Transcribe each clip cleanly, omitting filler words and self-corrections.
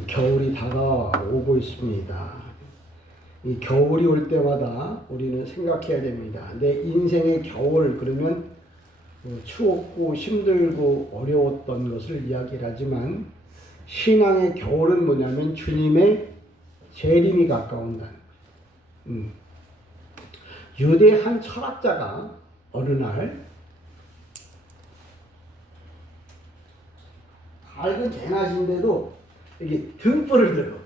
겨울이 다가오고 있습니다. 이 겨울이 올 때마다 우리는 생각해야 됩니다. 내 인생의 겨울, 그러면 추웠고 힘들고 어려웠던 것을 이야기를 하지만, 신앙의 겨울은 뭐냐면 주님의 재림이 가까운다는 거예요. 유대 한 철학자가 어느 날 밝은 대낮인데도 이렇게 등불을 들고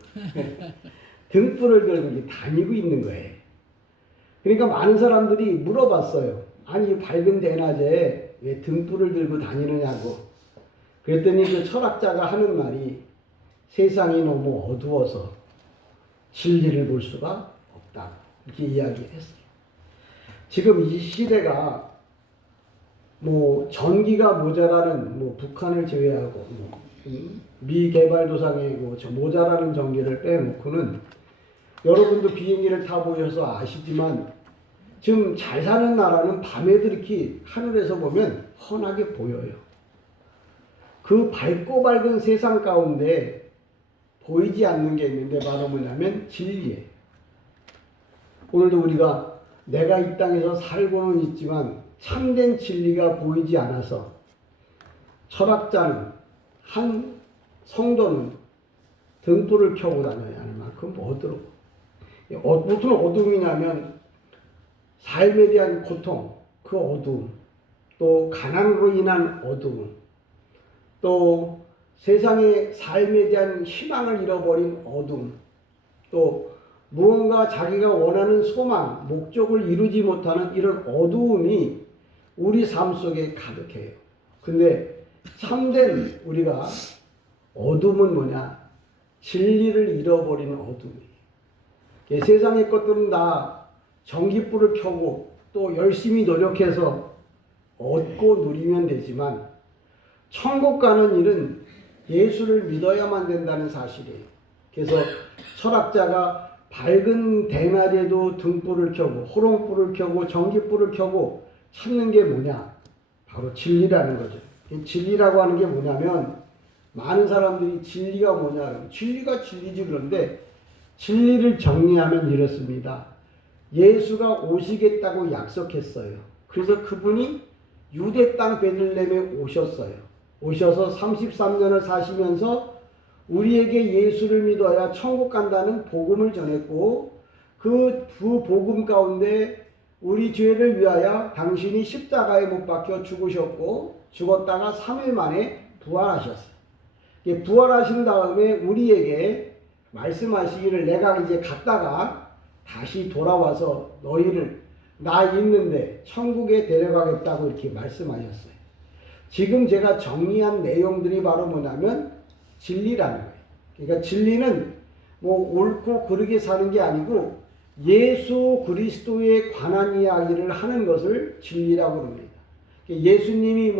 등불을 들고 이렇게 다니고 있는 거예요. 그러니까 많은 사람들이 물어봤어요. 아니, 밝은 대낮에 왜 등불을 들고 다니느냐고. 그랬더니 그 철학자가 하는 말이, 세상이 너무 어두워서 진리를 볼 수가 없다, 이렇게 이야기했어요. 지금 이 시대가 전기가 모자라는 북한을 제외하고 미개발도상에 모자라는 전기를 빼놓고는, 여러분도 비행기를 타보셔서 아시지만 지금 잘 사는 나라는 밤에도 이렇게 하늘에서 보면 환하게 보여요. 그 밝고 밝은 세상 가운데 보이지 않는 게 있는데 바로 뭐냐면 진리예요. 오늘도 우리가 내가 이 땅에서 살고는 있지만 참된 진리가 보이지 않아서, 철학자는, 한 성도는 등불을 켜고 다녀야 하는 만큼 어두워. 무슨 어둠이냐면 삶에 대한 고통, 그 어둠, 또 가난으로 인한 어둠, 또 세상의 삶에 대한 희망을 잃어버린 어둠, 또 무언가 자기가 원하는 소망, 목적을 이루지 못하는 이런 어두움이 우리 삶 속에 가득해요. 근데 참된 우리가 어둠은 뭐냐? 진리를 잃어버리는 어둠이에요. 세상의 것들은 다 전기불을 켜고 또 열심히 노력해서 얻고 누리면 되지만, 천국 가는 일은 예수를 믿어야만 된다는 사실이에요. 그래서 철학자가 밝은 대낮에도 등불을 켜고 호롱불을 켜고 전기불을 켜고 찾는 게 뭐냐? 바로 진리라는 거죠. 진리라고 하는 게 뭐냐면, 많은 사람들이 진리가 뭐냐? 진리가 진리지. 그런데 진리를 정리하면 이렇습니다. 예수가 오시겠다고 약속했어요. 그래서 그분이 유대 땅 베들레헴에 오셨어요. 오셔서 33년을 사시면서 우리에게 예수를 믿어야 천국 간다는 복음을 전했고, 그 두 복음 가운데 우리 죄를 위하여 당신이 십자가에 못 박혀 죽으셨고, 죽었다가 3일 만에 부활하셨어요. 부활하신 다음에 우리에게 말씀하시기를, 내가 이제 갔다가 다시 돌아와서 너희를 나 있는데 천국에 데려가겠다고 이렇게 말씀하셨어요. 지금 제가 정리한 내용들이 바로 뭐냐면 진리라는 거예요. 그러니까 진리는 옳고 그르게 사는 게 아니고 예수 그리스도에 관한 이야기를 하는 것을 진리라고 합니다. 예수님이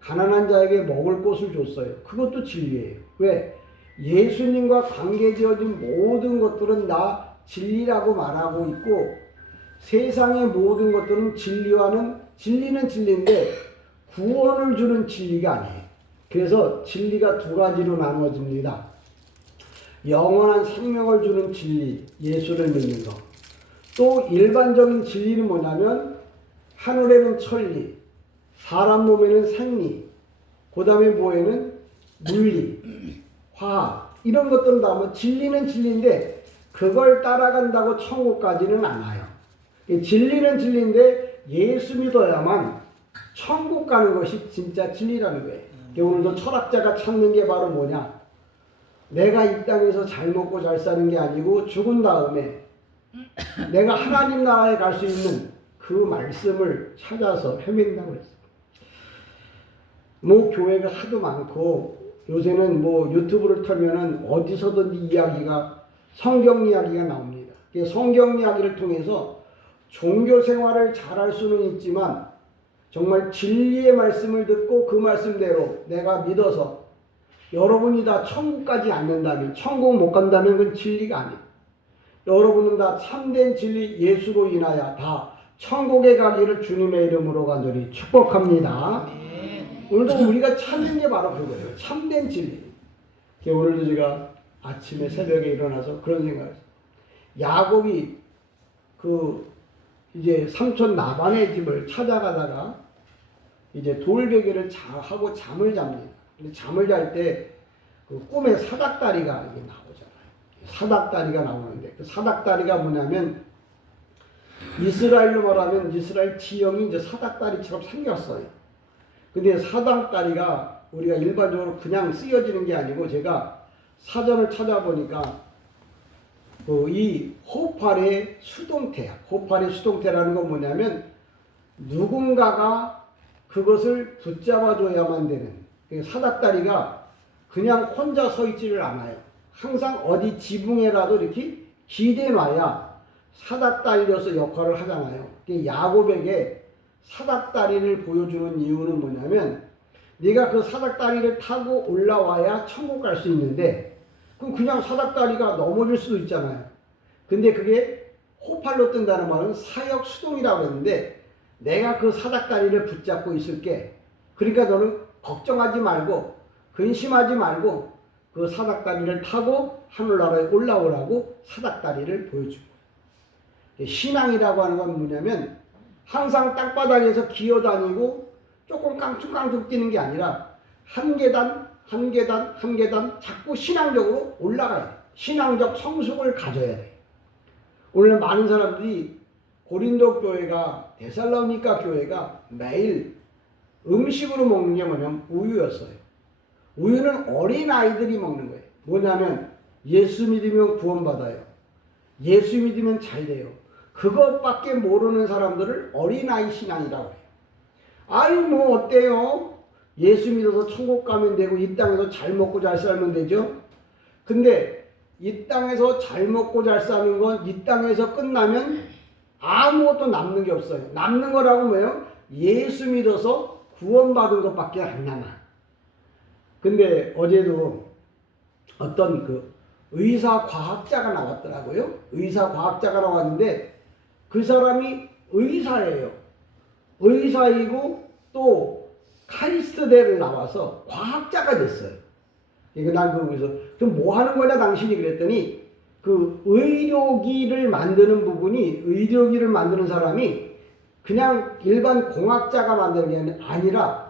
가난한 자에게 먹을 것을 줬어요. 그것도 진리예요. 왜? 예수님과 관계지어진 모든 것들은 다 진리라고 말하고 있고, 세상의 모든 것들은 진리는 진리인데 구원을 주는 진리가 아니에요. 그래서 진리가 두 가지로 나눠집니다. 영원한 생명을 주는 진리, 예수를 믿는 것. 또 일반적인 진리는 뭐냐면, 하늘에는 천리, 사람 몸에는 생리, 그 다음에 뭐에는 물리, 화학, 이런 것들은 다 진리는 진리인데 그걸 따라간다고 천국 가지는 않아요. 진리는 진리인데 예수 믿어야만 천국 가는 것이 진짜 진리라는 거예요. 오늘도 철학자가 찾는 게 바로 뭐냐? 내가 이 땅에서 잘 먹고 잘 사는 게 아니고 죽은 다음에 내가 하나님 나라에 갈 수 있는 그 말씀을 찾아서 헤맨다고 했어요. 교회가 하도 많고 요새는 유튜브를 털면은 어디서든지 성경 이야기가 나옵니다. 성경 이야기를 통해서 종교 생활을 잘할 수는 있지만, 정말 진리의 말씀을 듣고 그 말씀대로 내가 믿어서 여러분이 다 천국 가지 않는다면, 천국 못 간다면 그건 진리가 아니에요. 여러분은 다 참된 진리 예수로 인하여 다 천국에 가기를 주님의 이름으로 간절히 축복합니다. 오늘도 우리가 찾는 게 바로 그거예요. 참된 진리. 오늘도 제가 아침에 새벽에 일어나서 그런 생각을 했어요. 야곱이 이제 삼촌 라반의 집을 찾아가다가 이제 돌베개를 하고 잠을 잡니다. 근데 잠을 잘 때 그 꿈에 사닥다리가 나오잖아요. 사닥다리가 나오는데 그 사닥다리가 뭐냐면 이스라엘로 말하면 이스라엘 지형이 이제 사닥다리처럼 생겼어요. 근데 사닥다리가 우리가 일반적으로 그냥 쓰여지는 게 아니고 제가 사전을 찾아보니까 이 호팔의 수동태야. 호팔의 수동태라는 건 뭐냐면 누군가가 그것을 붙잡아줘야만 되는 사닥다리가 그냥 혼자 서 있지를 않아요. 항상 어디 지붕에라도 이렇게 기대놔야 사닥다리로서 역할을 하잖아요. 야곱에게 사닥다리를 보여주는 이유는 뭐냐면 네가 그 사닥다리를 타고 올라와야 천국 갈 수 있는데 그럼 그냥 사닥다리가 넘어질 수도 있잖아요. 근데 그게 호팔로 뜬다는 말은 사역 수동이라고 했는데 내가 그 사닥다리를 붙잡고 있을게. 그러니까 너는 걱정하지 말고 근심하지 말고 그 사닥다리를 타고 하늘나라에 올라오라고 사닥다리를 보여준 거예요. 신앙이라고 하는 건 뭐냐면 항상 땅바닥에서 기어다니고 조금 깡충깡충 뛰는 게 아니라 한 계단 한 계단 한 계단 자꾸 신앙적으로 올라가야 돼. 신앙적 성숙을 가져야 돼. 오늘 많은 사람들이 고린도 교회가 데살로니가 교회가 매일 음식으로 먹는 게 뭐냐면 우유였어요. 우유는 어린아이들이 먹는 거예요. 뭐냐면 예수 믿으면 구원받아요. 예수 믿으면 잘 돼요. 그것밖에 모르는 사람들을 어린아이 신앙이라고 해요. 아유 뭐 어때요? 예수 믿어서 천국 가면 되고 이 땅에서 잘 먹고 잘 살면 되죠. 근데 이 땅에서 잘 먹고 잘 사는 건 이 땅에서 끝나면 아무것도 남는 게 없어요. 남는 거라고 뭐예요? 예수 믿어서 구원받은 것밖에 안 남아. 근데 어제도 어떤 의사 과학자가 나왔더라고요. 의사 과학자가 나왔는데 그 사람이 의사예요. 의사이고 또 카리스트대를 나와서 과학자가 됐어요. 난 거기서 그럼 뭐 하는 거냐 당신이 그랬더니 그 의료기를 만드는 부분이 의료기를 만드는 사람이 그냥 일반 공학자가 만드는 게 아니라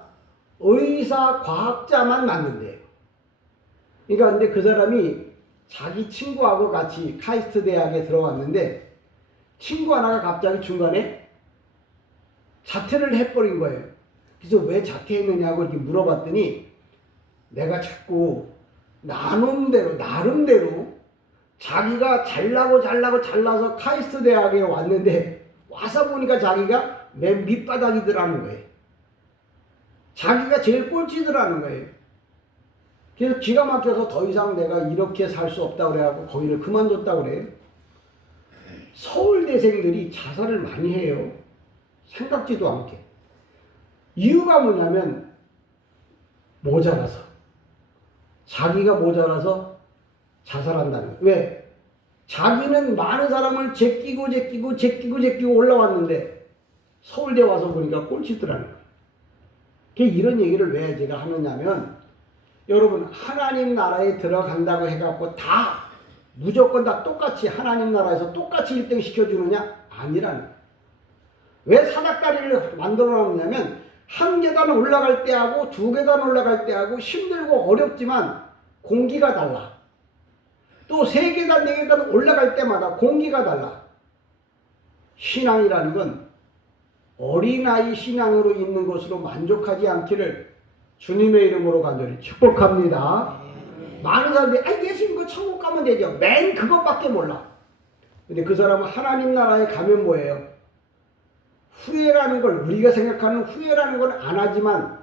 의사 과학자만 만든대요. 그러니까 근데 그 사람이 자기 친구하고 같이 카이스트 대학에 들어왔는데 친구 하나가 갑자기 중간에 자퇴를 해버린 거예요. 그래서 왜 자퇴했느냐고 이렇게 물어봤더니 내가 자꾸 나름대로 자기가 잘나서 카이스트 대학에 왔는데 와서 보니까 자기가 맨 밑바닥이더라는 거예요. 자기가 제일 꼴찌더라는 거예요. 그래서 기가 막혀서 더 이상 내가 이렇게 살 수 없다고 그래갖고 거기를 그만뒀다고 그래요. 서울대생들이 자살을 많이 해요. 생각지도 않게. 이유가 뭐냐면 모자라서. 자기가 모자라서 자살한다는 거예요. 왜? 자기는 많은 사람을 제끼고 올라왔는데 서울대 와서 보니까 꼴찌더라는 거예요. 이런 얘기를 왜 제가 하느냐면 여러분 하나님 나라에 들어간다고 해갖고 다 무조건 다 똑같이 하나님 나라에서 똑같이 1등 시켜주느냐? 아니라는 거예요. 왜 사닥다리를 만들어 놓냐면 한 계단 올라갈 때하고 두 계단 올라갈 때하고 힘들고 어렵지만 공기가 달라. 또 세 계단 네 계단 올라갈 때마다 공기가 달라. 신앙이라는 건 어린아이 신앙으로 있는 것으로 만족하지 않기를 주님의 이름으로 간절히 축복합니다. 많은 사람들이 예수 믿고 천국 가면 되죠. 맨 그것밖에 몰라. 근데 그 사람은 하나님 나라에 가면 뭐예요? 후회라는 걸 우리가 생각하는 후회라는 건 안 하지만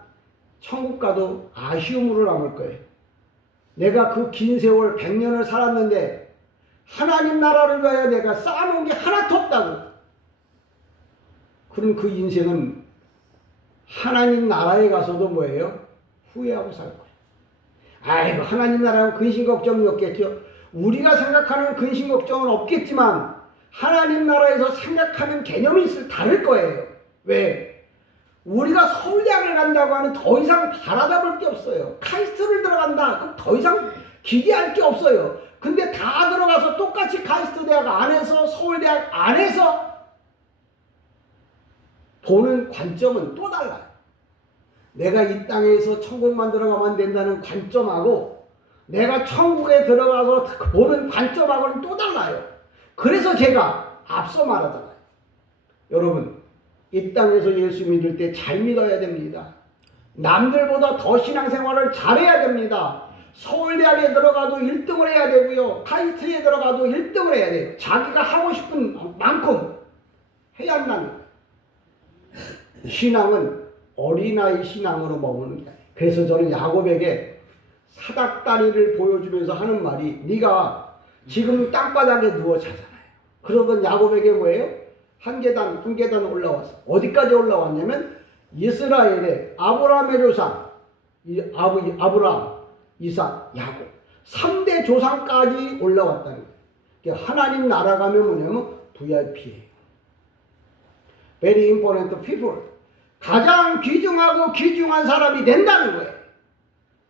천국 가도 아쉬움으로 남을 거예요. 내가 그 긴 세월 100년을 살았는데 하나님 나라를 위하여 내가 쌓아놓은 게 하나도 없다고. 그럼 그 인생은 하나님 나라에 가서도 뭐예요? 후회하고 살 거예요. 아이고 하나님 나라는 근심 걱정이 없겠죠. 우리가 생각하는 근심 걱정은 없겠지만 하나님 나라에서 생각하는 개념이 다를 거예요. 왜? 우리가 서울대학을 간다고 하면 더 이상 바라다 볼 게 없어요. 카이스트를 들어간다. 그럼 더 이상 기대할 게 없어요. 근데 다 들어가서 똑같이 카이스트 대학 안에서 서울대학 안에서 보는 관점은 또 달라요. 내가 이 땅에서 천국만 들어가면 된다는 관점하고 내가 천국에 들어가서 보는 관점하고는 또 달라요. 그래서 제가 앞서 말하잖아요. 여러분, 이 땅에서 예수 믿을 때 잘 믿어야 됩니다. 남들보다 더 신앙생활을 잘해야 됩니다. 서울대학에 들어가도 1등을 해야 되고요. 카이스트에 들어가도 1등을 해야 돼요. 자기가 하고 싶은 만큼 해야 한다는 거예요. 신앙은 어린아이 신앙으로 머무는 게 아니에요. 그래서 저는 야곱에게 사닥다리를 보여주면서 하는 말이 네가 지금 땅바닥에 누워 자잖아요. 그러던 야곱에게 뭐예요? 한 계단 올라왔어. 어디까지 올라왔냐면 이스라엘의 아브라함의 조상 아브라함, 이삭, 야곱 3대 조상까지 올라왔다는 거예요. 하나님 나라 가면 뭐냐면 VIP예요. Very important people. 가장 귀중하고 귀중한 사람이 된다는 거예요.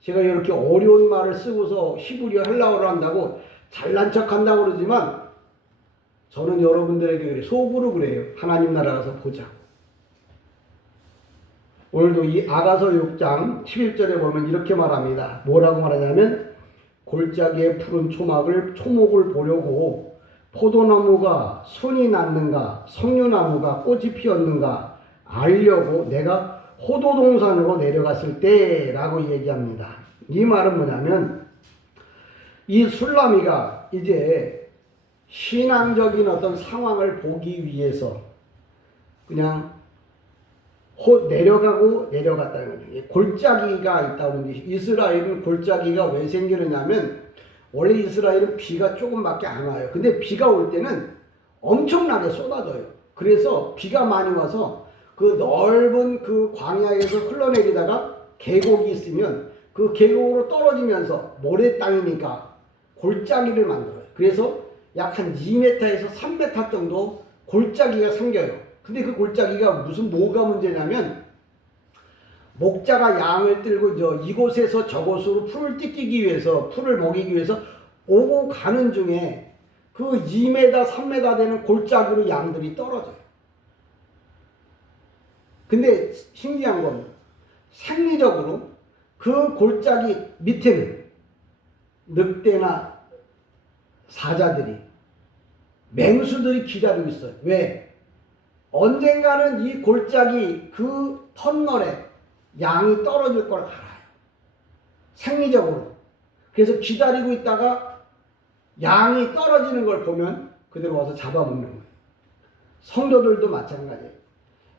제가 이렇게 어려운 말을 쓰고서 히브리어 헬라어를 한다고 잘난 척 한다고 그러지만 저는 여러분들에게 속으로 그래요. 하나님 나라 가서 보자고. 오늘도 이 아가서 6장 11절에 보면 이렇게 말합니다. 뭐라고 말하냐면 골짜기에 푸른 초목을 보려고 포도나무가 순이 났는가 석류나무가 꽃이 피었는가 알려고 내가 호도동산으로 내려갔을 때라고 얘기합니다. 이 말은 뭐냐면 이 술라미가 이제 신앙적인 어떤 상황을 보기 위해서 그냥 내려가고 내려갔다는 거죠. 골짜기가 있다고 하는데 이스라엘은 골짜기가 왜 생기느냐면 원래 이스라엘은 비가 조금밖에 안 와요. 근데 비가 올 때는 엄청나게 쏟아져요. 그래서 비가 많이 와서 그 넓은 그 광야에서 흘러내리다가 계곡이 있으면 그 계곡으로 떨어지면서 모래 땅이니까 골짜기를 만들어요. 그래서 약 한 2m에서 3m 정도 골짜기가 생겨요. 근데 그 골짜기가 뭐가 문제냐면 목자가 양을 들고 이곳에서 저곳으로 풀을 뜯기기 위해서 풀을 먹이기 위해서 오고 가는 중에 그 2m, 3m 되는 골짜기로 양들이 떨어져요. 근데 신기한 건 생리적으로 그 골짜기 밑에는 늑대나 사자들이 맹수들이 기다리고 있어요. 왜? 언젠가는 이 골짜기 그 터널에 양이 떨어질 걸 알아요. 생리적으로. 그래서 기다리고 있다가 양이 떨어지는 걸 보면 그대로 와서 잡아먹는 거예요. 성도들도 마찬가지예요.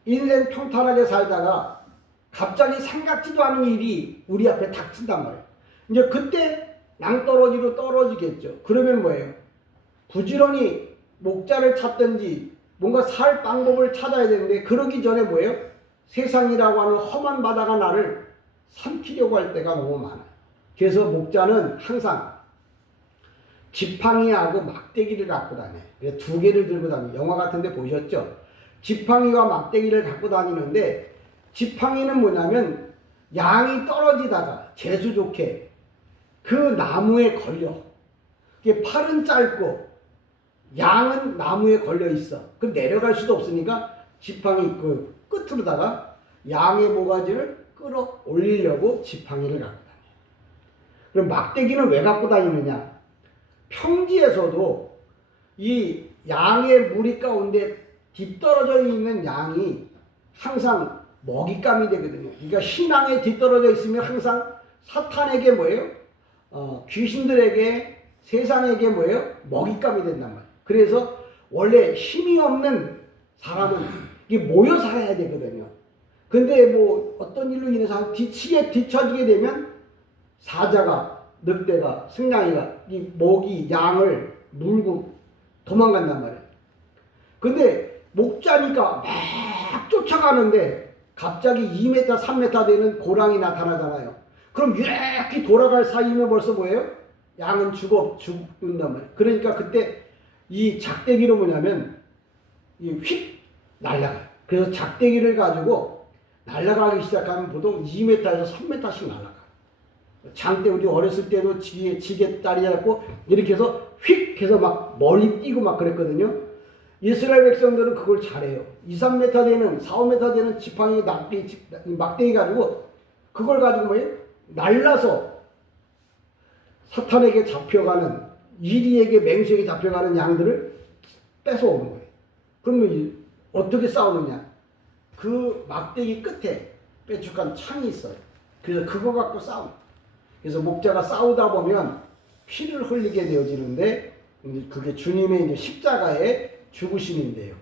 인생 평탄하게 살다가 갑자기 생각지도 않은 일이 우리 앞에 닥친단 말이에요. 이제 그때 낭떠러지로 떨어지겠죠. 그러면 뭐예요? 부지런히 목자를 찾든지 뭔가 살 방법을 찾아야 되는데 그러기 전에 뭐예요? 세상이라고 하는 험한 바다가 나를 삼키려고 할 때가 너무 많아요. 그래서 목자는 항상 지팡이하고 막대기를 갖고 다녀요. 두 개를 들고 다녀요. 영화 같은 데 보셨죠? 지팡이와 막대기를 갖고 다니는데 지팡이는 뭐냐면 양이 떨어지다가 재수 좋게 그 나무에 걸려. 그게 팔은 짧고 양은 나무에 걸려 있어. 그럼 내려갈 수도 없으니까 지팡이 그 끝으로다가 양의 모가지를 끌어올리려고 지팡이를 갖고 다녀요. 그럼 막대기는 왜 갖고 다니느냐? 평지에서도 이 양의 무리 가운데 뒤떨어져 있는 양이 항상 먹잇감이 되거든요. 그러니까 신앙에 뒤떨어져 있으면 항상 사탄에게 뭐예요? 귀신들에게 세상에게 뭐예요? 먹잇감이 된단 말이에요. 그래서 원래 힘이 없는 사람은 이게 모여 살아야 되거든요. 근데 뭐 어떤 일로 인해서 뒤처지게 되면 사자가, 늑대가, 승냥이가 이 목이 양을 물고 도망간단 말이에요. 근데 목자니까 막 쫓아가는데 갑자기 2m, 3m 되는 고랑이 나타나잖아요. 그럼 이렇게 돌아갈 사이면 벌써 뭐예요? 양은 죽는단 말이에요. 그러니까 그때 이 작대기로 뭐냐면 휙 날아가요. 그래서 작대기를 가지고 날아가기 시작하면 보통 2m에서 3m씩 날아가요. 장대 우리 어렸을 때도 지게 다리 잡고 이렇게 해서 휙 해서 막 멀리 뛰고 막 그랬거든요. 이스라엘 백성들은 그걸 잘해요. 2, 3m 되는 4, 5m 되는 지팡이 막대기 가지고 그걸 가지고 뭐예요? 날라서 사탄에게 잡혀가는 이리에게 맹수에게 잡혀가는 양들을 뺏어오는 거예요. 그러면 어떻게 싸우느냐? 그 막대기 끝에 빼죽한 창이 있어요. 그래서 그거 갖고 싸웁니다. 그래서 목자가 싸우다 보면 피를 흘리게 되어지는데 그게 주님의 이제 십자가의 죽으심인데요.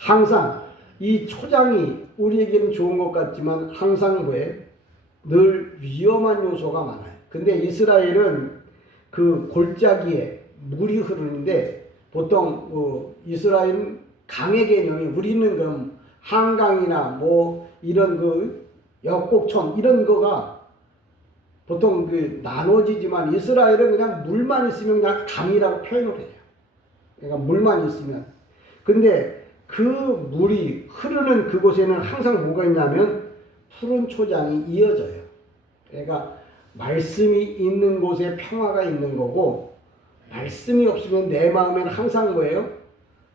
항상 이 초장이 우리에게는 좋은 것 같지만 항상 늘 위험한 요소가 많아요. 근데 이스라엘은 그 골짜기에 물이 흐르는데 보통 이스라엘은 강의 개념이 우리는 그럼 한강이나 뭐 이런 그 역곡천 이런 거가 보통 그 나눠지지만 이스라엘은 그냥 물만 있으면 그냥 강이라고 표현을 해요. 그러니까 물만 있으면. 근데 그 물이 흐르는 그곳에는 항상 뭐가 있냐면 푸른 초장이 이어져요. 그러니까 말씀이 있는 곳에 평화가 있는 거고 말씀이 없으면 내 마음에는 항상 뭐예요?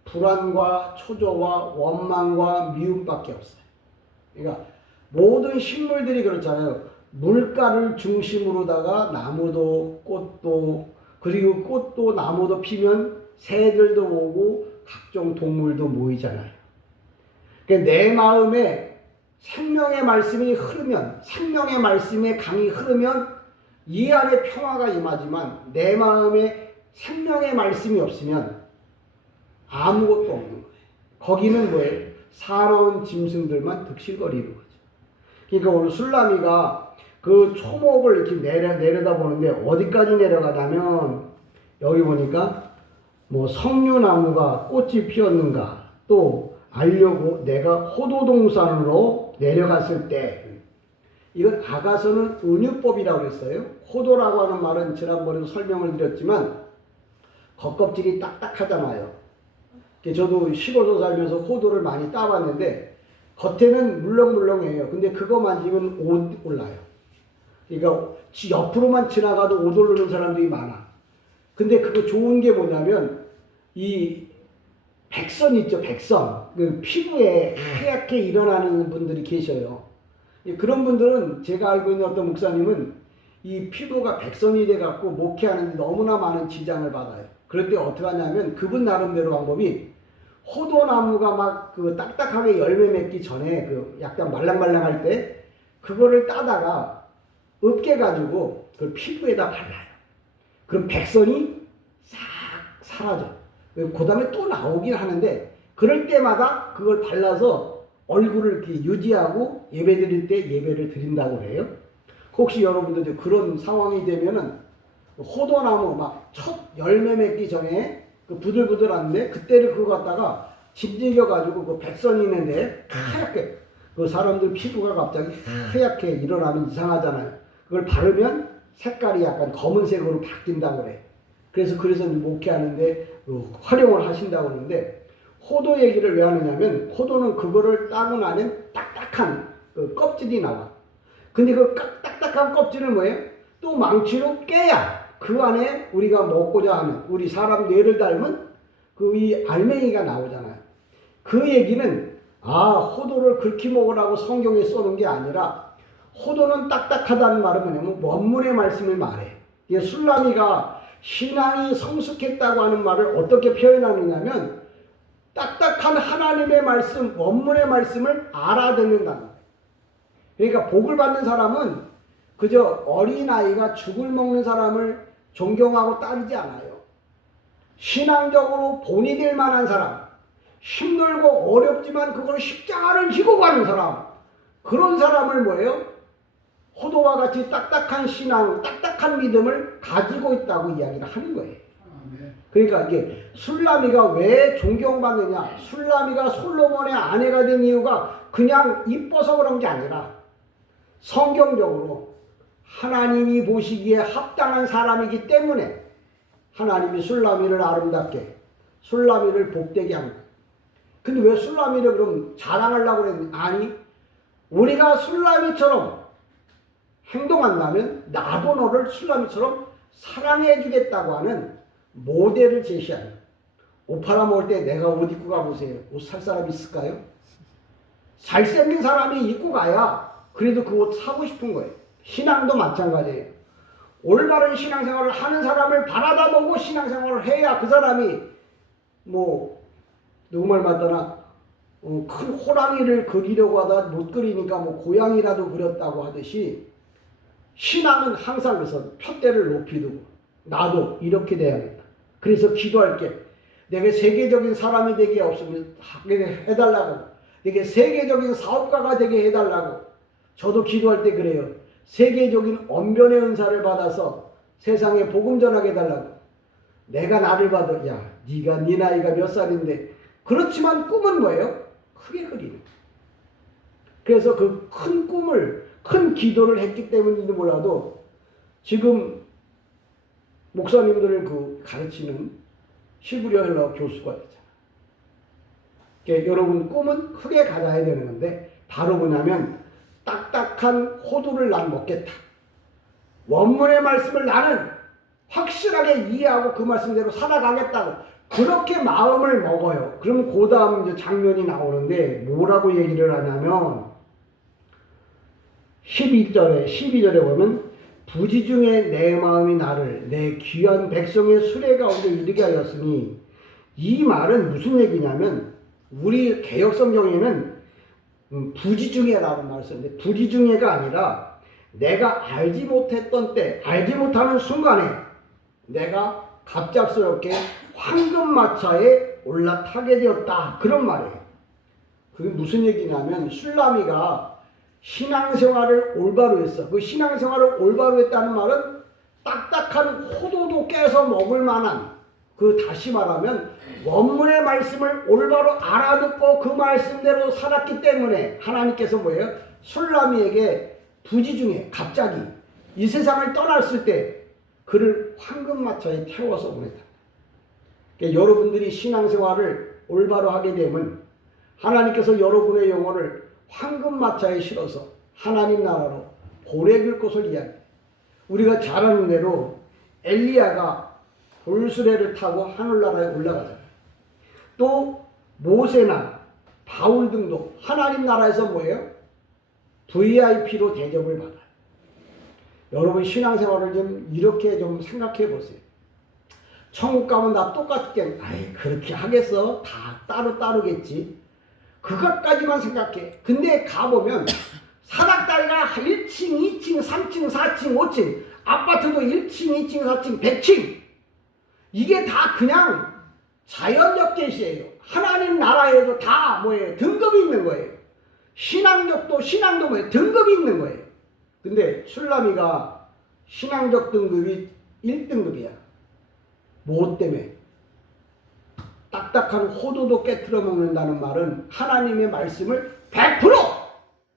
불안과 초조와 원망과 미움밖에 없어요. 그러니까 모든 식물들이 그렇잖아요. 물가를 중심으로다가 나무도 꽃도 그리고 꽃도 나무도 피면 새들도 오고 각종 동물도 모이잖아요. 그러니까 내 마음에 생명의 말씀이 흐르면 생명의 말씀의 강이 흐르면 이 안에 평화가 임하지만 내 마음에 생명의 말씀이 없으면 아무것도 없는 거예요. 거기는 뭐예요? 사나운 짐승들만 득실거리는 거죠. 그러니까 오늘 술라미가 그 초목을 이렇게 내려다보는데 어디까지 내려가냐면 여기 보니까 뭐 석류나무가 꽃이 피었는가 또 알려고 내가 호도동산으로 내려갔을 때 이건 아가서는 은유법이라고 했어요. 호도라고 하는 말은 지난번에도 설명을 드렸지만 겉껍질이 딱딱하잖아요. 저도 시골에서 살면서 호도를 많이 따봤는데 겉에는 물렁물렁해요. 근데 그거 만지면 옷 올라요. 그러니까 옆으로만 지나가도 옷 오르는 사람들이 많아. 근데 그거 좋은 게 뭐냐면 이 백선 있죠, 백선. 그 피부에 하얗게 일어나는 분들이 계셔요. 그런 분들은 제가 알고 있는 어떤 목사님은 이 피부가 백선이 돼갖고 목회하는데 너무나 많은 지장을 받아요. 그럴 때 어떻게 하냐면 그분 나름대로 방법이 호도나무가 막 그 딱딱하게 열매 맺기 전에 그 약간 말랑말랑할 때 그거를 따다가 으깨 가지고 그 피부에다 발라요. 그럼 백선이 싹 사라져. 그 다음에 또 나오긴 하는데 그럴 때마다 그걸 발라서 얼굴을 이렇게 유지하고 예배 드릴 때 예배를 드린다고 그래요. 혹시 여러분들 그런 상황이 되면은 호도나무 막 첫 열매 맺기 전에 그 부들부들한데 그때를 그거 갖다가 짐지겨 가지고 그 백선이 있는데 하얗게 그 사람들 피부가 갑자기 하얗게 일어나면 이상하잖아요. 그걸 바르면 색깔이 약간 검은색으로 바뀐다고 그래. 그래서 목회하는데 활용을 하신다고 그러는데 호도 얘기를 왜 하느냐면 호도는 그거를 따고 나면 딱딱한 그 껍질이 나와. 근데 그 딱딱한 껍질을 뭐예요? 또 망치로 깨야 그 안에 우리가 먹고자 하는 우리 사람 뇌를 닮은 그 이 알맹이가 나오잖아요. 그 얘기는 호도를 긁히 먹으라고 성경에 써놓은 게 아니라 호도는 딱딱하다는 말은 뭐냐면 원문의 말씀을 말해. 술라미가 신앙이 성숙했다고 하는 말을 어떻게 표현하느냐면 딱딱한 하나님의 말씀, 원문의 말씀을 알아듣는다는 거예요. 그러니까 복을 받는 사람은 그저 어린아이가 죽을 먹는 사람을 존경하고 따르지 않아요. 신앙적으로 본이 될 만한 사람, 힘들고 어렵지만 그걸 십자가를 지고 가는 사람, 그런 사람을 뭐예요? 호도와 같이 딱딱한 신앙, 딱딱한 믿음을 가지고 있다고 이야기를 하는 거예요. 그러니까 이게 술라미가 왜 존경받느냐? 술라미가 솔로몬의 아내가 된 이유가 그냥 이뻐서 그런 게 아니라 성경적으로 하나님이 보시기에 합당한 사람이기 때문에 하나님이 술라미를 아름답게, 술라미를 복되게 한 거예요. 근데 왜 술라미를 그럼 자랑하려고 그랬냐? 아니, 우리가 술라미처럼 행동한다면 나도 너를 술라미처럼 사랑해주겠다고 하는 모델을 제시하는. 옷 팔아먹을 때 내가 옷 입고 가보세요. 옷 살 사람 있을까요? 잘생긴 사람이 입고 가야 그래도 그 옷 사고 싶은 거예요. 신앙도 마찬가지예요. 올바른 신앙생활을 하는 사람을 바라다보고 신앙생활을 해야 그 사람이 누구 말 맞다나 큰 호랑이를 그리려고 하다 못 그리니까 고양이라도 그렸다고 하듯이 신앙은 항상 그래서 푯대를 높이 두고 나도 이렇게 돼야겠다. 그래서 기도할게. 내게 세계적인 사람이 되게 해달라고. 내게 세계적인 사업가가 되게 해달라고. 저도 기도할 때 그래요. 세계적인 언변의 은사를 받아서 세상에 복음 전하게 해달라고. 내가 나를 봐도 네가 네 나이가 몇 살인데 그렇지만 꿈은 뭐예요? 크게 그리는. 그래서 그 큰 꿈을 큰 기도를 했기 때문인지 몰라도 지금 목사님들을 가르치는 시브리아 헬라어 교수가 되잖아. 그러니까 여러분 꿈은 크게 가져야 되는 건데 바로 뭐냐면 딱딱한 호두를 난 먹겠다. 원문의 말씀을 나는 확실하게 이해하고 그 말씀대로 살아가겠다고 그렇게 마음을 먹어요. 그럼 그 다음 장면이 나오는데 뭐라고 얘기를 하냐면 12절에 보면 부지 중에 내 마음이 나를 내 귀한 백성의 수레 가운데 이르게 하였으니 이 말은 무슨 얘기냐면 우리 개역성경에는 부지 중에라는 말을 썼는데 부지 중에가 아니라 내가 알지 못했던 때 알지 못하는 순간에 내가 갑작스럽게 황금마차에 올라타게 되었다. 그런 말이에요. 그게 무슨 얘기냐면 술라미가 신앙생활을 올바로 했어. 그 신앙생활을 올바로 했다는 말은 딱딱한 호도도 깨서 먹을 만한 다시 말하면 원문의 말씀을 올바로 알아듣고 그 말씀대로 살았기 때문에 하나님께서 뭐예요? 술라미에게 부지 중에 갑자기 이 세상을 떠났을 때 그를 황금마차에 태워서 보냈다. 그러니까 여러분들이 신앙생활을 올바로 하게 되면 하나님께서 여러분의 영혼을 황금마차에 실어서 하나님 나라로 보내줄 것을 이야기해요. 우리가 잘 아는 대로 엘리야가 돌수레를 타고 하늘나라에 올라가잖아요. 또 모세나 바울 등도 하나님 나라에서 뭐예요? VIP로 대접을 받아요. 여러분 신앙생활을 좀 이렇게 좀 생각해 보세요. 천국 가면 나 똑같게 그렇게 하겠어? 다 따로따로겠지. 그것까지만 생각해. 근데 가보면 사닥다리가 1층, 2층, 3층, 4층, 5층 아파트도 1층, 2층, 4층, 100층 이게 다 그냥 자연적 계시예요. 하나님 나라에도 다 뭐예요? 등급이 있는 거예요. 신앙도 뭐예요? 등급이 있는 거예요. 근데 술라미가 신앙적 등급이 1등급이야. 뭐 때문에? 딱딱한 호두도 깨트려 먹는다는 말은 하나님의 말씀을 100%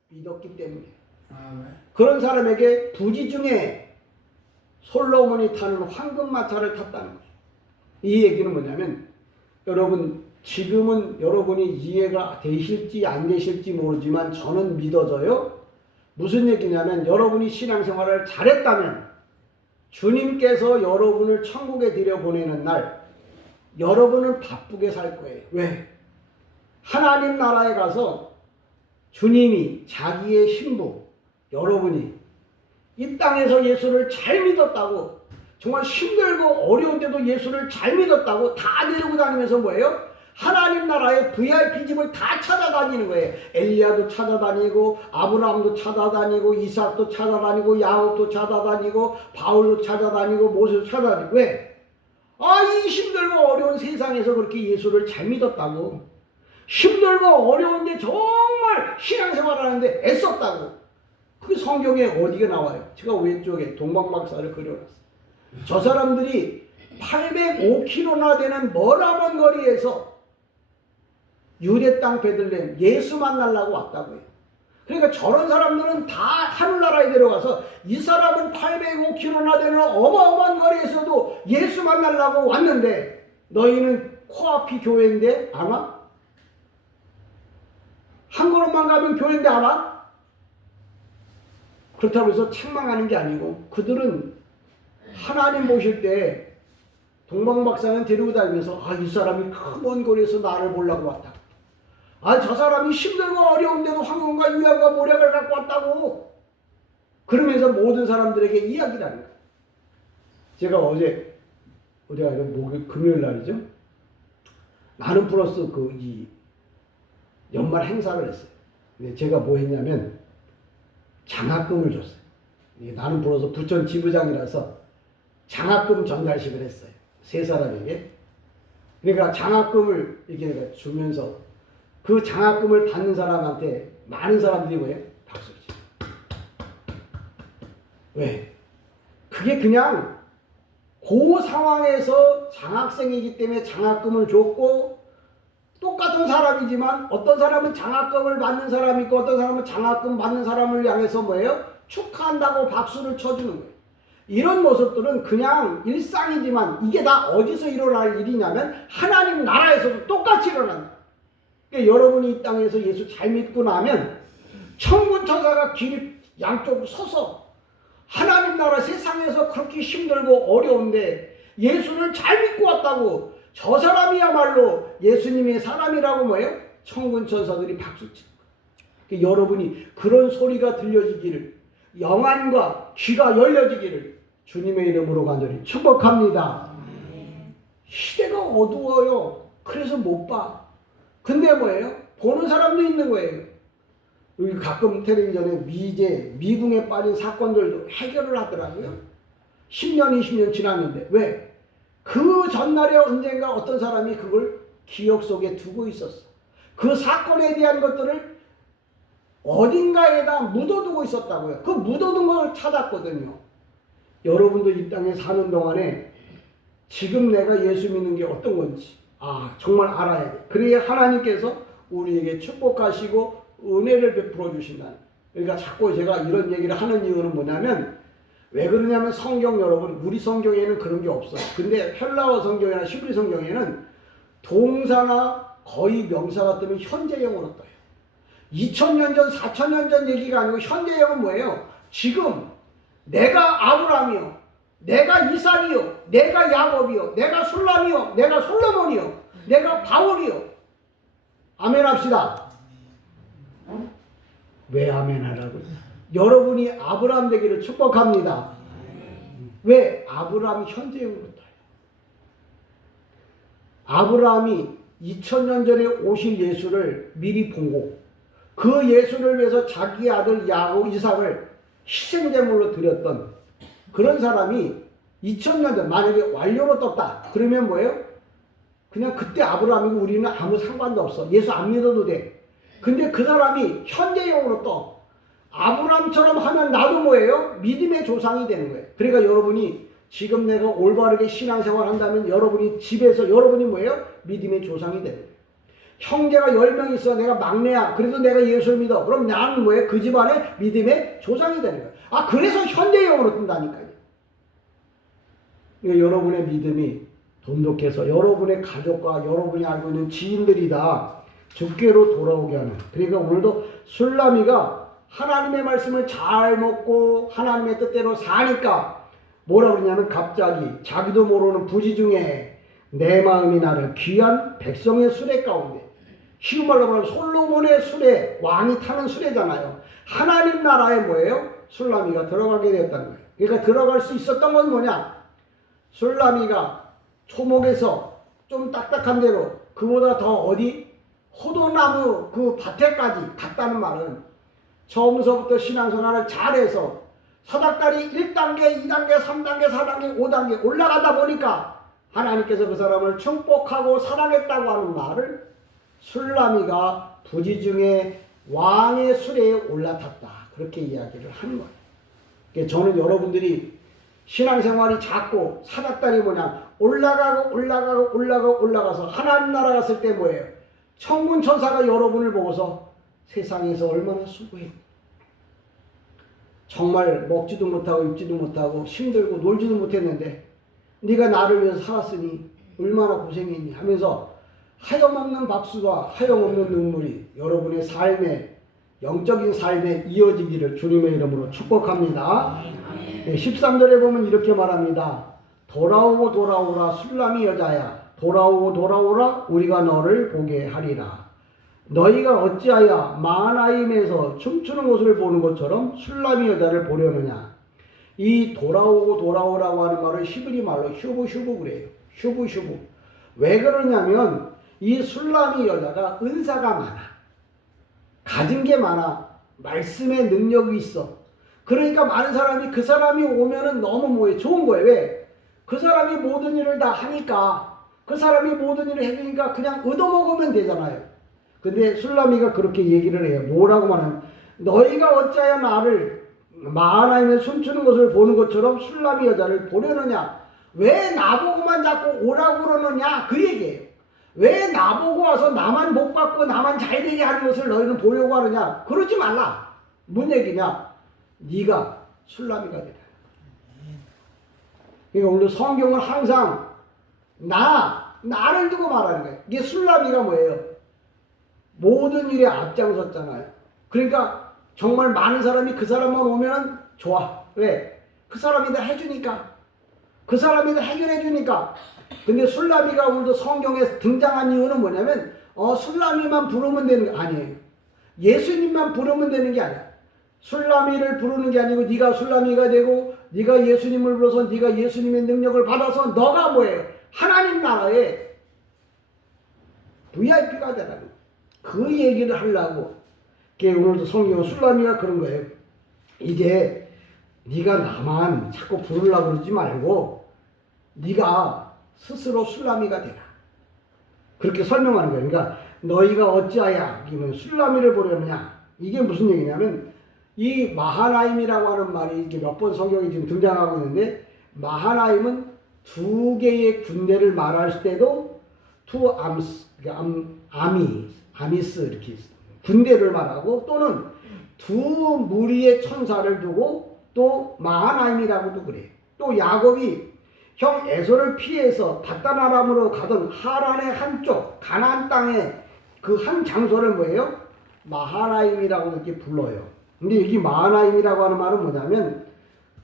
믿었기 때문에. 그런 사람에게 부지 중에 솔로몬이 타는 황금마차를 탔다는 거예요. 이 얘기는 뭐냐면 여러분 지금은 여러분이 이해가 되실지 안 되실지 모르지만 저는 믿어져요. 무슨 얘기냐면 여러분이 신앙생활을 잘했다면 주님께서 여러분을 천국에 들여보내는 날 여러분은 바쁘게 살 거예요. 왜? 하나님 나라에 가서 주님이 자기의 신부 여러분이 이 땅에서 예수를 잘 믿었다고 정말 힘들고 어려운데도 예수를 잘 믿었다고 다 데리고 다니면서 뭐예요? 하나님 나라의 VIP 집을 다 찾아다니는 거예요. 엘리야도 찾아다니고 아브라함도 찾아다니고 이삭도 찾아다니고 야곱도 찾아다니고 바울도 찾아다니고 모세도 찾아다니고. 왜? 이 힘들고 어려운 세상에서 그렇게 예수를 잘 믿었다고. 힘들고 어려운데 정말 신앙생활 하는데 애썼다고. 그 성경에 어디가 나와요? 제가 왼쪽에 동방박사를 그려놨어요. 저 사람들이 805km나 되는 머나먼 거리에서 유대 땅 베들레헴 예수 만나려고 왔다고 해요. 그러니까 저런 사람들은 다 하늘나라에 데려가서 이 사람은 805km나 되는 어마어마한 거리에서도 예수 만나려고 왔는데 너희는 코앞이 교회인데 안 와? 한 걸음만 가면 교회인데 안 와? 그렇다고 해서 책망하는 게 아니고 그들은 하나님 보실 때 동방박사는 데리고 다니면서 이 사람이 그 먼 거리에서 나를 보려고 왔다. 저 사람이 힘들고 어려운데도 황금과 유향과 모략을 갖고 왔다고. 그러면서 모든 사람들에게 이야기를 하는 거예요. 제가 어제가 금요일 날이죠. 나는 플러스 이 연말 행사를 했어요. 제가 뭐 했냐면 장학금을 줬어요. 나는 플러스 부천 지부장이라서 장학금 전달식을 했어요. 세 사람에게. 그러니까 장학금을 이렇게 주면서 그 장학금을 받는 사람한테 많은 사람들이 뭐예요? 박수를 쳐요. 왜? 그게 그냥 그 상황에서 장학생이기 때문에 장학금을 줬고 똑같은 사람이지만 어떤 사람은 장학금을 받는 사람이 있고 어떤 사람은 장학금 받는 사람을 향해서 뭐예요? 축하한다고 박수를 쳐주는 거예요. 이런 모습들은 그냥 일상이지만 이게 다 어디서 일어날 일이냐면 하나님 나라에서도 똑같이 일어난다. 그러니까 여러분이 이 땅에서 예수 잘 믿고 나면 천군 천사가 길 양쪽으로 서서 하나님 나라 세상에서 그렇게 힘들고 어려운데 예수를 잘 믿고 왔다고 저 사람이야말로 예수님의 사람이라고 뭐예요? 천군 천사들이 박수치는 거예요. 그러니까 여러분이 그런 소리가 들려지기를 영안과 귀가 열려지기를 주님의 이름으로 간절히 축복합니다. 시대가 어두워요. 그래서 못 봐. 근데 뭐예요? 보는 사람도 있는 거예요. 여기 가끔 텔레비전에 미궁에 빠진 사건들도 해결을 하더라고요. 10년, 20년 지났는데. 왜? 그 전날에 언젠가 어떤 사람이 그걸 기억 속에 두고 있었어. 그 사건에 대한 것들을 어딘가에다 묻어두고 있었다고요. 그 묻어둔 걸 찾았거든요. 여러분도 이 땅에 사는 동안에 지금 내가 예수 믿는 게 어떤 건지 정말 알아야 돼. 그래야 하나님께서 우리에게 축복하시고 은혜를 베풀어 주신다. 그러니까 자꾸 제가 이런 얘기를 하는 이유는 뭐냐면 왜 그러냐면 성경 여러분 우리 성경에는 그런 게 없어요. 근데 헬라어 성경이나 히브리 성경에는 동사나 거의 명사가 뜨면 현재형으로 떠요. 2000년 전, 4000년 전 얘기가 아니고 현재형은 뭐예요? 지금 내가 아브라함이요, 내가 이삭이요, 내가 야곱이요, 내가 술람이요, 내가 솔로몬이요, 내가 바울이요. 아멘 합시다. 왜 아멘 하라고? 여러분이 아브라함 되기를 축복합니다. 왜? 아브라함이 현재형으로 떠요. 아브라함이 2000년 전에 오실 예수를 미리 보고 그 예수를 위해서 자기 아들 야곱, 이삭을 희생제물로 드렸던 그런 사람이 2000년 전 만약에 완료로 떴다. 그러면 뭐예요? 그냥 그때 아브라함이고 우리는 아무 상관도 없어. 예수 안 믿어도 돼. 근데 그 사람이 현재형으로 떠. 아브라함처럼 하면 나도 뭐예요? 믿음의 조상이 되는 거예요. 그러니까 여러분이 지금 내가 올바르게 신앙생활 한다면 여러분이 집에서 여러분이 뭐예요? 믿음의 조상이 되는 거예요. 형제가 10명 있어. 내가 막내야. 그래도 내가 예수를 믿어. 그럼 나는 뭐예요? 그 집안에 믿음의 조상이 되는 거예요. 그래서 현재형으로 뜬다니까요. 그러니까 여러분의 믿음이 돈독해서 여러분의 가족과 여러분이 알고 있는 지인들이 다 주께로 돌아오게 하는. 그러니까 오늘도 술라미가 하나님의 말씀을 잘 먹고 하나님의 뜻대로 사니까 뭐라 그러냐면 갑자기 자기도 모르는 부지 중에 내 마음이 나를 귀한 백성의 수레 가운데, 쉬운 말로 말하면 솔로몬의 수레, 왕이 타는 수레잖아요. 하나님 나라에 뭐예요? 술라미가 들어가게 되었다는 거예요. 그러니까 들어갈 수 있었던 건 뭐냐? 술라미가 초목에서 좀 딱딱한 대로 그보다 더 어디? 호도나무 그 밭에까지 갔다는 말은 처음서부터 신앙생활을 잘해서 사닥다리 1단계, 2단계, 3단계, 4단계, 5단계 올라가다 보니까 하나님께서 그 사람을 축복하고 사랑했다고 하는 말을 술라미가 부지 중에 왕의 수레에 올라탔다. 그렇게 이야기를 하는 거예요. 그러니까 저는 여러분들이 신앙생활이 작고 사닥다리 모양 올라가서 하나님 나라 갔을 때 뭐예요? 천군 천사가 여러분을 보고서 세상에서 얼마나 수고해. 정말 먹지도 못하고 입지도 못하고 힘들고 놀지도 못했는데 네가 나를 위해서 살았으니 얼마나 고생했니 하면서 하염없는 박수와 하염없는 눈물이 여러분의 삶에 영적인 삶에 이어지기를 주님의 이름으로 축복합니다. 13절에 보면 이렇게 말합니다. 돌아오고 돌아오라 술람이 여자야. 돌아오고 돌아오라 우리가 너를 보게 하리라. 너희가 어찌하여 마하나임에서 춤추는 것을 보는 것처럼 술람이 여자를 보려느냐. 이 돌아오고 돌아오라고 하는 말을 히브리 말로 휴브휴브 그래요. 휴브휴브. 왜 그러냐면 이 술람이 여자가 은사가 많아. 가진 게 많아. 말씀의 능력이 있어. 그러니까 많은 사람이 그 사람이 오면은 너무 뭐예요? 좋은 거예요. 왜? 그 사람이 모든 일을 다 하니까, 그 사람이 모든 일을 해주니까 그냥 얻어먹으면 되잖아요. 근데 술람이가 그렇게 얘기를 해요. 뭐라고 말하면 너희가 어찌하여 나를 마하나임에 춤추는 것을 보는 것처럼 술람이 여자를 보려느냐. 왜 나보고만 자꾸 오라고 그러느냐. 그 얘기예요. 왜 나보고 와서 나만 복 받고 나만 잘되게 하는 것을 너희는 보려고 하느냐. 그러지 말라. 뭔 얘기냐. 네가 술람이가 되라. 그러니까 오늘 성경은 항상 나를 두고 말하는 거예요. 이게 술람이가 뭐예요? 모든 일에 앞장섰잖아요. 그러니까 정말 많은 사람이 그 사람만 오면 좋아. 왜? 그 사람이 다 해주니까. 그 사람이 다 해결해 주니까. 근데 술람이가 오늘도 성경에 등장한 이유는 뭐냐면 술람이만 부르면 되는 게 아니에요. 예수님만 부르면 되는 게 아니야. 술람이를 부르는 게 아니고 네가 술람이가 되고 네가 예수님을 불러서 네가 예수님의 능력을 받아서 너가 뭐예요? 하나님 나라의 VIP가 되라는 거예요. 그 얘기를 하려고. 오늘도 성경 술람이가 그런 거예요. 이제 네가 나만 자꾸 부르려고 그러지 말고 네가 스스로 술람이가 되라. 그렇게 설명하는 거예요. 그러니까 너희가 어찌하여 술람이를 보려느냐. 이게 무슨 얘기냐면 이 마하나임이라고 하는 말이 이렇게 몇 번 성경에 지금 등장하고 있는데 마하나임은 두 개의 군대를 말할 때도 투 아미스 이렇게 있어요. 군대를 말하고 또는 두 무리의 천사를 두고 또 마하나임이라고도 그래요. 또 야곱이 형 에서를 피해서 바단 아람으로 가던 하란의 한쪽 가나안 땅의 그 한 장소를 뭐예요? 마하나임이라고 이렇게 불러요. 근데 여기 마하나임이라고 하는 말은 뭐냐면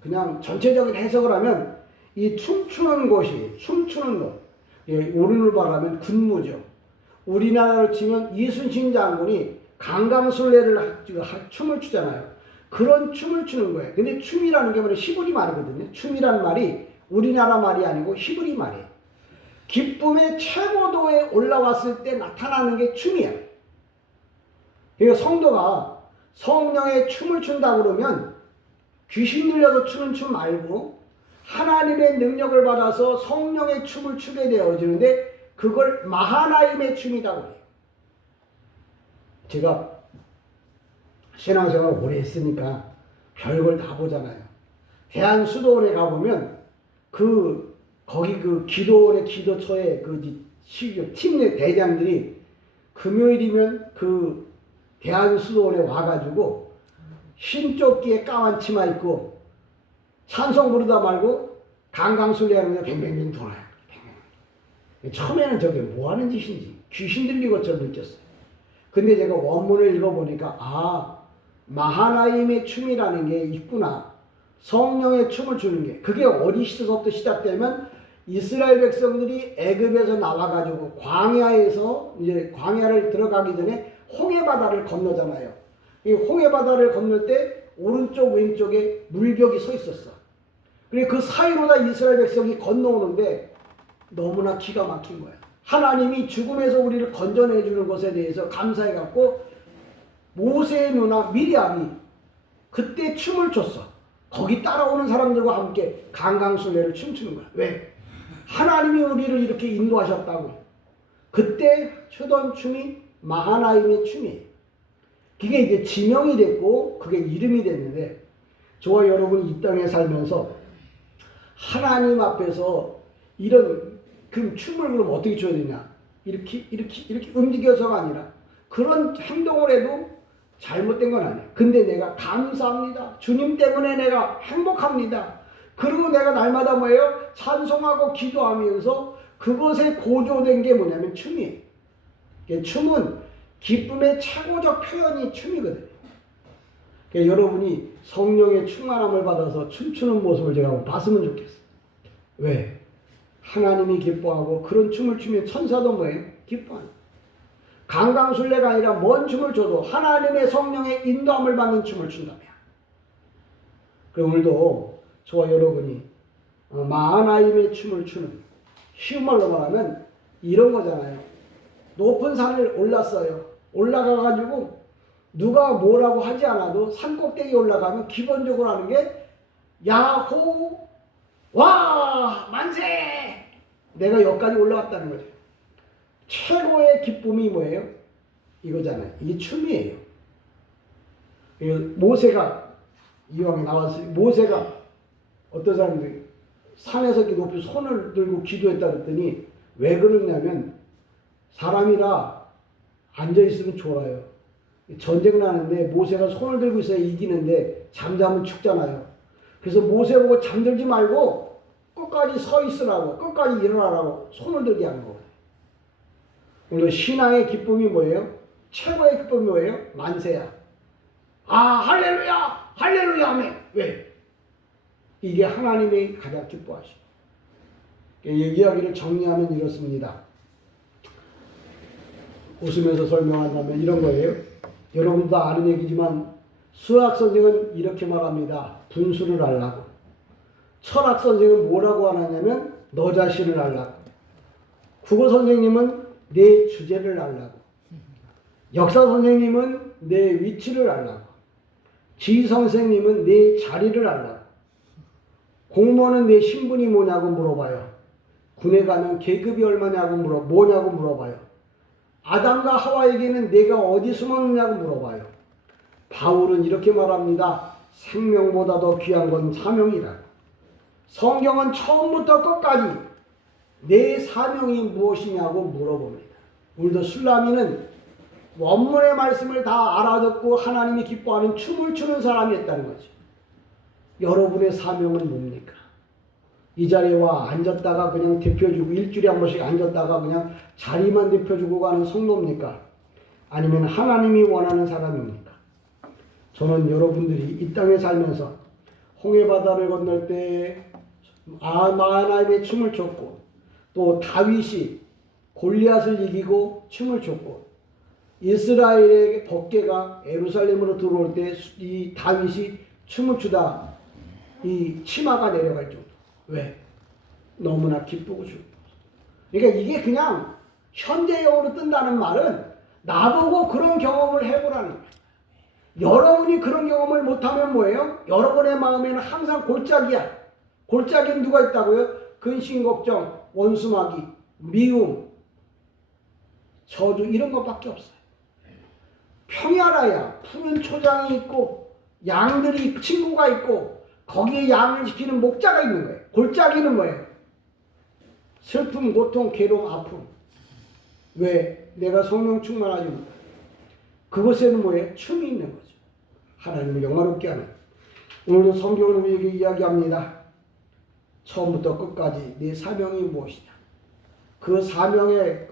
그냥 전체적인 해석을 하면 이 춤추는 곳이 춤추는 곳. 오른을 말하면 군무죠. 우리나라로 치면 이순신 장군이 강강술래를 춤을 추잖아요. 그런 춤을 추는 거예요. 근데 춤이라는 게 뭐냐 히브리 말이거든요. 춤이라는 말이 우리나라 말이 아니고 히브리 말이에요. 기쁨의 최고도에 올라왔을 때 나타나는 게 춤이에요. 그러니까 성도가 성령의 춤을 춘다 그러면 귀신 들려서 추는 춤 말고 하나님의 능력을 받아서 성령의 춤을 추게 되어지는데 그걸 마하나임의 춤이라고 해요. 제가 신앙생활 오래 했으니까 별걸 다 보잖아요. 대한수도원에 가보면 거기 기도원의 기도처에 팀 내 대장들이 금요일이면 대한수도원에 와가지고 흰조끼에 까만 치마 입고 찬송 부르다 말고 강강술래 하면서 뱅뱅뱅 돌아요. 처음에는 저게 뭐 하는 짓인지 귀신 들린 것처럼 느꼈어요. 근데 제가 원문을 읽어보니까 마하나임의 춤이라는 게 있구나. 성령의 춤을 추는 게. 그게 어디서부터 시작되면 이스라엘 백성들이 애굽에서 나와가지고 광야에서 이제 광야를 들어가기 전에 홍해바다를 건너잖아요. 이 홍해바다를 건널 때 오른쪽 왼쪽에 물벽이 서 있었어. 그리고 그 사이로 다 이스라엘 백성이 건너오는데 너무나 기가 막힌 거야. 하나님이 죽음에서 우리를 건져내 주는 것에 대해서 감사해갖고 모세의 누나 미리암이 그때 춤을 췄어. 거기 따라오는 사람들과 함께 강강술래를 춤추는 거야. 왜? 하나님이 우리를 이렇게 인도하셨다고. 그때 추던 춤이 마하나임의 춤이에요. 그게 이제 지명이 됐고 그게 이름이 됐는데 저와 여러분이 이 땅에 살면서 하나님 앞에서 이런 춤을 그럼 어떻게 춰야 되냐? 이렇게 움직여서가 아니라 그런 행동을 해도 잘못된 건 아니에요. 근데 내가 감사합니다. 주님 때문에 내가 행복합니다. 그리고 내가 날마다 뭐예요? 찬송하고 기도하면서 그것에 고조된 게 뭐냐면 춤이에요. 춤은 기쁨의 최고적 표현이 춤이거든요. 그러니까 여러분이 성령의 충만함을 받아서 춤추는 모습을 제가 봤으면 좋겠어요. 왜? 하나님이 기뻐하고 그런 춤을 추면 천사도 뭐예요? 기뻐하는. 강강술래가 아니라 뭔 춤을 춰도 하나님의 성령의 인도함을 받는 춤을 춘다며. 그럼 오늘도 저와 여러분이 마하나임의 춤을 추는, 쉬운 말로 말하면 이런 거잖아요. 높은 산을 올랐어요. 올라가가지고 누가 뭐라고 하지 않아도 산 꼭대기에 올라가면 기본적으로 하는 게 야호 와 만세, 내가 여기까지 올라갔다는 거죠. 최고의 기쁨이 뭐예요? 이거잖아요. 이게 춤이에요. 모세가 이왕에 나왔어요. 모세가 어떤 사람들이 산에서 이렇게 높이 손을 들고 기도했다 그랬더니 왜 그러냐면 사람이라 앉아있으면 좋아요. 전쟁 나는데 모세가 손을 들고 있어야 이기는데 잠자면 죽잖아요. 그래서 모세 보고 잠들지 말고 끝까지 서 있으라고, 끝까지 일어나라고 손을 들게 하는 거예요. 오늘 신앙의 기쁨이 뭐예요? 최고의 기쁨이 뭐예요? 만세야. 아 할렐루야 할렐루야 하면 왜? 이게 하나님이 가장 기뻐하시고. 이 이야기를 정리하면 이렇습니다. 웃으면서 설명한다면 이런 거예요. 여러분도 다 아는 얘기지만 수학 선생은 이렇게 말합니다. 분수를 알라고. 철학 선생은 뭐라고 하냐면 너 자신을 알라고. 국어 선생님은 내 주제를 알라고. 역사 선생님은 내 위치를 알라고. 지휘 선생님은 내 자리를 알라고. 공무원은 내 신분이 뭐냐고 물어봐요. 군에 가면 계급이 얼마냐고 뭐냐고 물어봐요. 아담과 하와에게는 내가 어디 숨었느냐고 물어봐요. 바울은 이렇게 말합니다. 생명보다 더 귀한 건 사명이라고. 성경은 처음부터 끝까지 내 사명이 무엇이냐고 물어봅니다. 오늘도 술라미는 원문의 말씀을 다 알아듣고 하나님이 기뻐하는 춤을 추는 사람이었다는 거죠. 여러분의 사명은 뭡니까? 이 자리에 와 앉았다가 그냥 대표주고 일주일에 한 번씩 앉았다가 그냥 자리만 대표주고 가는 성도입니까? 아니면 하나님이 원하는 사람입니까? 저는 여러분들이 이 땅에 살면서 홍해바다를 건널 때 마하나임의 춤을 췄고 또 다윗이 골리앗을 이기고 춤을 췄고 이스라엘의 법궤가 예루살렘으로 들어올 때 이 다윗이 춤을 추다 이 치마가 내려갈 정도. 왜? 너무나 기쁘고 즐거워. 그러니까 이게 그냥 현재형으로 뜬다는 말은 나보고 그런 경험을 해보라는 거예요. 여러분이 그런 경험을 못하면 뭐예요? 여러분의 마음에는 항상 골짜기야. 골짜기는 누가 있다고요? 근심, 걱정, 원수마귀, 미움, 저주 이런 것밖에 없어요. 평야라야 푸른 초장이 있고 양들이 친구가 있고 거기에 양을 지키는 목자가 있는 거예요. 골짜기는 뭐예요? 슬픔, 고통, 괴로움, 아픔. 왜? 내가 성령 충만하지 못해. 그것에는 뭐예요? 춤이 있는 거죠. 하나님을 영화롭게 하는. 오늘도 성경은 우리에게 이야기합니다. 처음부터 끝까지 내 사명이 무엇이냐. 그 사명의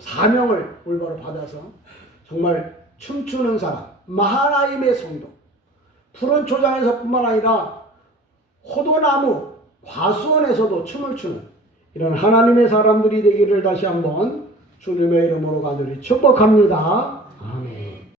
사명을 올바로 받아서 정말 춤추는 사람, 마하나임의 성도, 푸른 초장에서 뿐만 아니라 호도나무, 과수원에서도 춤을 추는 이런 하나님의 사람들이 되기를 다시 한번 주님의 이름으로 간절히 축복합니다.